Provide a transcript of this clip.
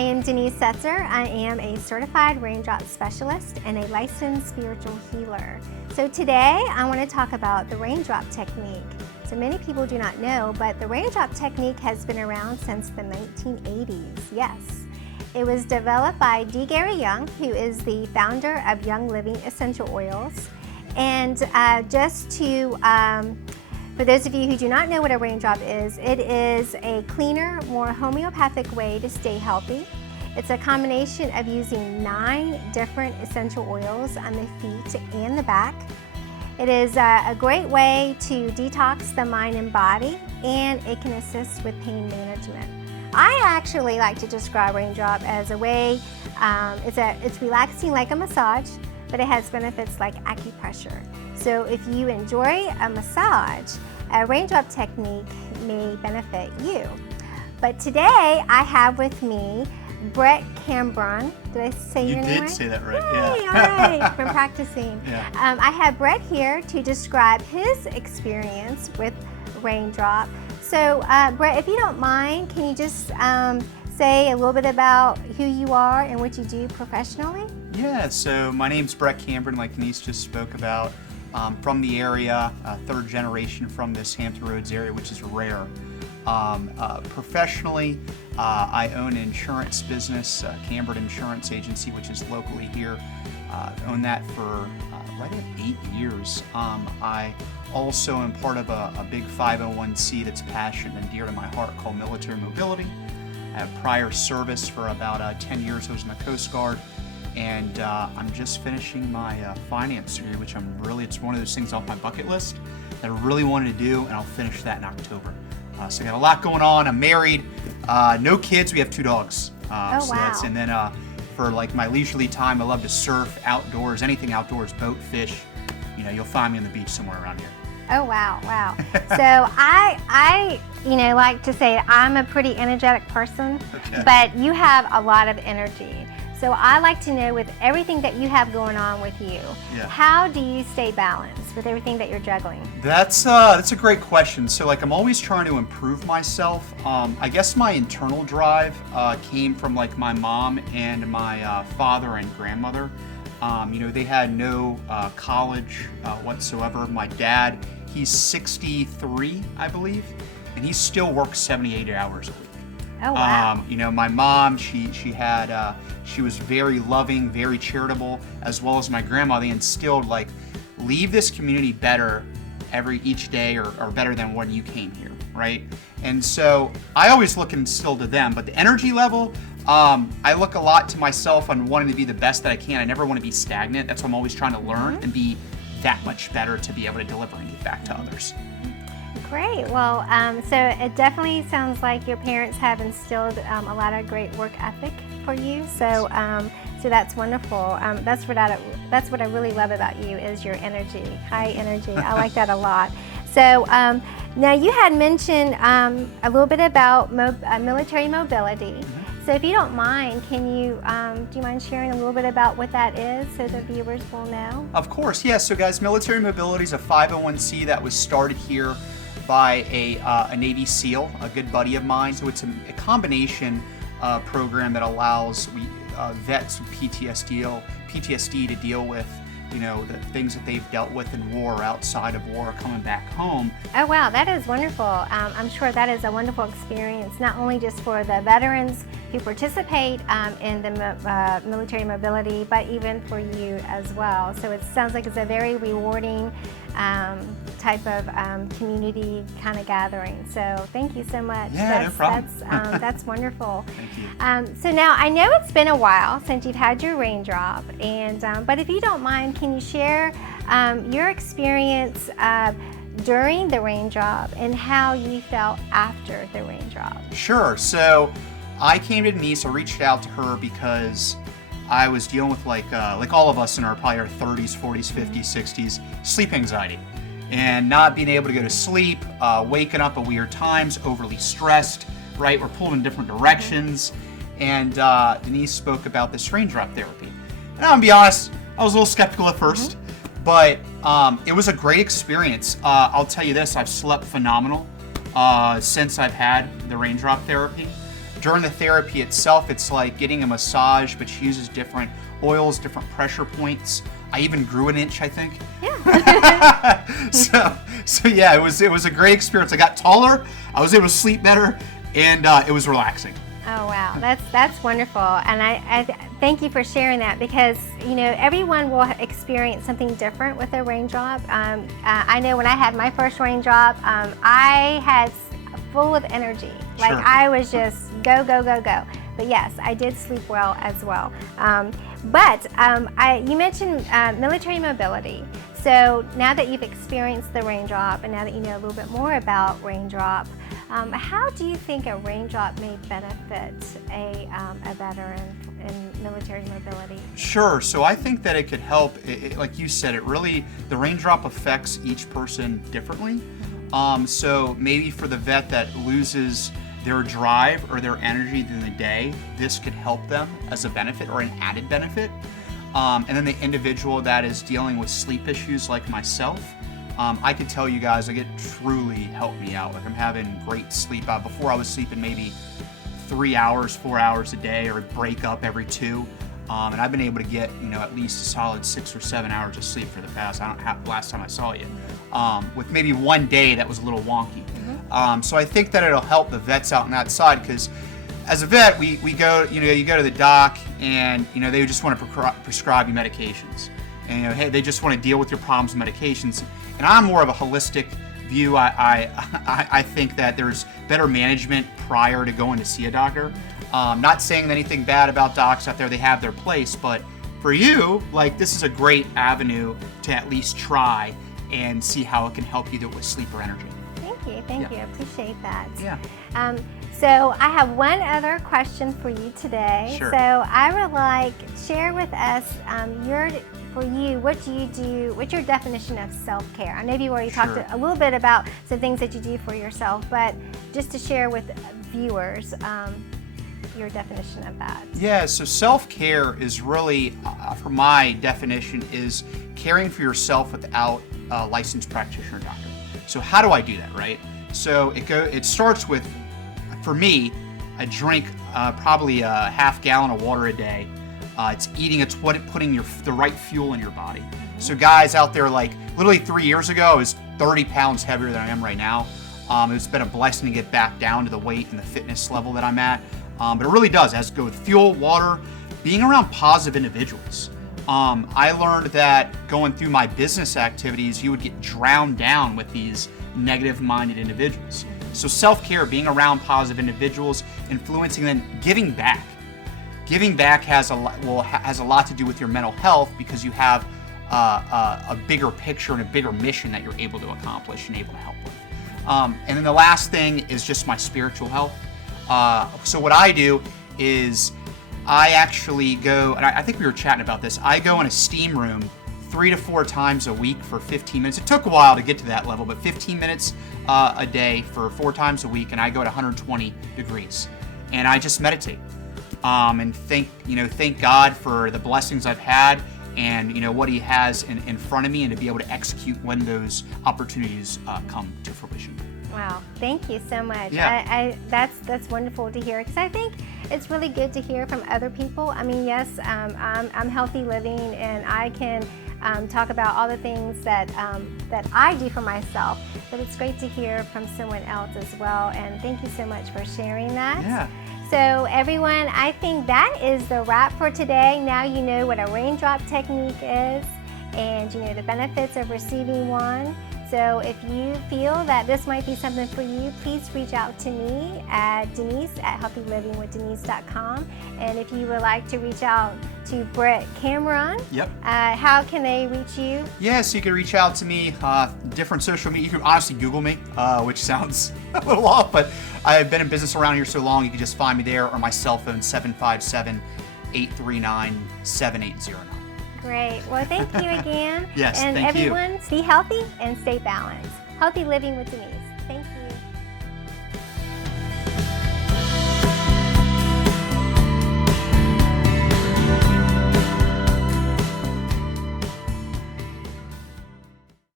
I am Denise Setzer. I am a certified raindrop specialist and a licensed spiritual healer. So today I want to talk about the raindrop technique. So many people do not know, but the raindrop technique has been around since the 1980s. Yes. It was developed by D. Gary Young, who is the founder of Young Living Essential Oils. And for those of you who do not know what a raindrop is, it is a cleaner, more homeopathic way to stay healthy. It's a combination of using 9 different essential oils on the feet and the back. It is a great way to detox the mind and body, and it can assist with pain management. I actually like to describe raindrop as a way, it's relaxing like a massage, but it has benefits like acupressure. So if you enjoy a massage, a raindrop technique may benefit you. But today I have with me Brett Cambron. Did I say your name right? You did say that right, Yay, yeah. All right, been practicing. Yeah. I have Brett here to describe his experience with raindrop. So Brett, if you don't mind, can you just say a little bit about who you are and what you do professionally? Yeah, so my name's Brett Cambron, like Denise just spoke about. From the area, 3rd generation from this Hampton Roads area, which is rare. Professionally, I own an insurance business, Cambron Insurance Agency, which is locally here. Own that for right at 8 years. I also am part of a big 501c that's passionate and dear to my heart called Military Mobility. I have prior service for about 10 years. I was in the Coast Guard. And I'm just finishing my finance degree, which it's one of those things off my bucket list that I really wanted to do, and I'll finish that in October. So I got a lot going on. I'm married, no kids, we have 2 dogs. Oh, wow. And then for like my leisurely time, I love to surf outdoors, anything outdoors, boat, fish. You know, you'll find me on the beach somewhere around here. Oh, wow, wow. So I like to say I'm a pretty energetic person, Okay. but you have a lot of energy. So I like to know, with everything that you have going on with you, Yeah. how do you stay balanced with everything that you're juggling? That's a great question. So like I'm always trying to improve myself. I guess my internal drive came from like my mom and my father and grandmother. They had no college whatsoever. My dad, he's 63, I believe, and he still works 78 hours a week. Oh, wow. My mom, she was very loving, very charitable, as well as my grandma. They instilled like, leave this community better each day or better than when you came here, right? And so I always look and instill to them, but the energy level, I look a lot to myself on wanting to be the best that I can. I never want to be stagnant. That's why I'm always trying to learn and be that much better to be able to deliver and give back to others. Great. Well, so it definitely sounds like your parents have instilled a lot of great work ethic for you. So, so that's wonderful. That's what I really love about you is your energy, high energy. I like that a lot. So now you had mentioned a little bit about military mobility. Mm-hmm. So if you don't mind, do you mind sharing a little bit about what that is so the viewers will know? Of course, yeah. So guys, Military Mobility is a 501c that was started here by a Navy SEAL, a good buddy of mine. So it's a combination program that allows vets with PTSD to deal with, the things that they've dealt with in war, outside of war, coming back home. Oh wow, that is wonderful. I'm sure that is a wonderful experience, not only just for the veterans who participate in the military mobility, but even for you as well. So it sounds like it's a very rewarding type of community kind of gathering. So thank you so much. Yeah, no problem. That's wonderful. Thank you. So now I know it's been a while since you've had your raindrop, but if you don't mind, can you share your experience during the raindrop and how you felt after the raindrop? Sure. So I came to Denise, I reached out to her because I was dealing with like all of us in probably our 30s, 40s, 50s, 60s, sleep anxiety. And not being able to go to sleep, waking up at weird times, overly stressed, right? We're pulled in different directions. And Denise spoke about this raindrop therapy. And I'm gonna be honest, I was a little skeptical at first, but it was a great experience. I'll tell you this, I've slept phenomenal since I've had the raindrop therapy. during the therapy itself, it's like getting a massage, but she uses different oils, different pressure points. I even grew an inch, I think. Yeah. So yeah, it was a great experience. I got taller, I was able to sleep better, and it was relaxing. Oh wow, that's wonderful, and I thank you for sharing that, because everyone will experience something different with a raindrop. I know when I had my first raindrop, I had full of energy, like Sure. I was just go go go go. But yes, I did sleep well as well. You mentioned military mobility. So now that you've experienced the raindrop, and now that you know a little bit more about raindrop, how do you think a raindrop may benefit a veteran in military mobility? Sure. So I think that it could help. Like you said, the raindrop affects each person differently. So maybe for the vet that loses their drive or their energy during the day, this could help them as a benefit or an added benefit. And then the individual that is dealing with sleep issues like myself, I could tell you guys, like, it truly helped me out. Like, I'm having great sleep. Before I was sleeping maybe 3 hours, 4 hours a day, or break up every 2. And I've been able to get, at least a solid 6 or 7 hours of sleep for the past, last time I saw you, with maybe one day that was a little wonky. So I think that it'll help the vets out on that side, because as a vet, we go, you go to the doc, and, they just want to prescribe you medications. And, hey, they just want to deal with your problems with medications. And I'm more of a holistic view. I think that there's better management prior to going to see a doctor. Not saying anything bad about docs out there, they have their place, but for you, like, this is a great avenue to at least try and see how it can help you with sleep or energy. Thank you. I appreciate that. Yeah. So I have one other question for you today. Sure. So I would like share with us for you, what do you do? What's your definition of self-care? I know you already talked Sure. a little bit about some things that you do for yourself, but just to share with viewers your definition of that. Yeah. So self-care is really, for my definition, is caring for yourself without a licensed practitioner or doctor. So how do I do that, right? So it starts with, for me, I drink probably a half gallon of water a day. It's eating, it's putting the right fuel in your body. So guys out there, like, literally 3 years ago, I was 30 pounds heavier than I am right now. It's been a blessing to get back down to the weight and the fitness level that I'm at. But it really does. It has to go with fuel, water, being around positive individuals. I learned that going through my business activities, you would get drowned down with these negative-minded individuals. So self-care, being around positive individuals, influencing them, giving back. Giving back has a lot to do with your mental health, because you have a bigger picture and a bigger mission that you're able to accomplish and able to help with. And then the last thing is just my spiritual health. So what I do is I actually go, and I think we were chatting about this, I go in a steam room 3 to 4 times a week for 15 minutes. It took a while to get to that level, but 15 minutes a day for 4 times a week, and I go at 120 degrees. And I just meditate and thank God for the blessings I've had, and what He has in front of me, and to be able to execute when those opportunities come to fruition. Wow, thank you so much. Yeah. That's wonderful to hear, because I think it's really good to hear from other people. I mean, yes, I'm healthy living, and I can talk about all the things that I do for myself, but it's great to hear from someone else as well, and thank you so much for sharing that. Yeah. So everyone, I think that is the wrap for today. Now you know what a raindrop technique is, and you know the benefits of receiving one. So if you feel that this might be something for you, please reach out to me at Denise@healthylivingwithdenise.com. And if you would like to reach out to Brett Cambron, how can they reach you? Yeah, so you can reach out to me, different social media. You can honestly Google me, which sounds a little off, but I've been in business around here so long, you can just find me there, or my cell phone, 757-839-7809. Great. Well, thank you again. Yes, and thank you. everyone, be healthy and stay balanced. Healthy Living with Denise. Thank you.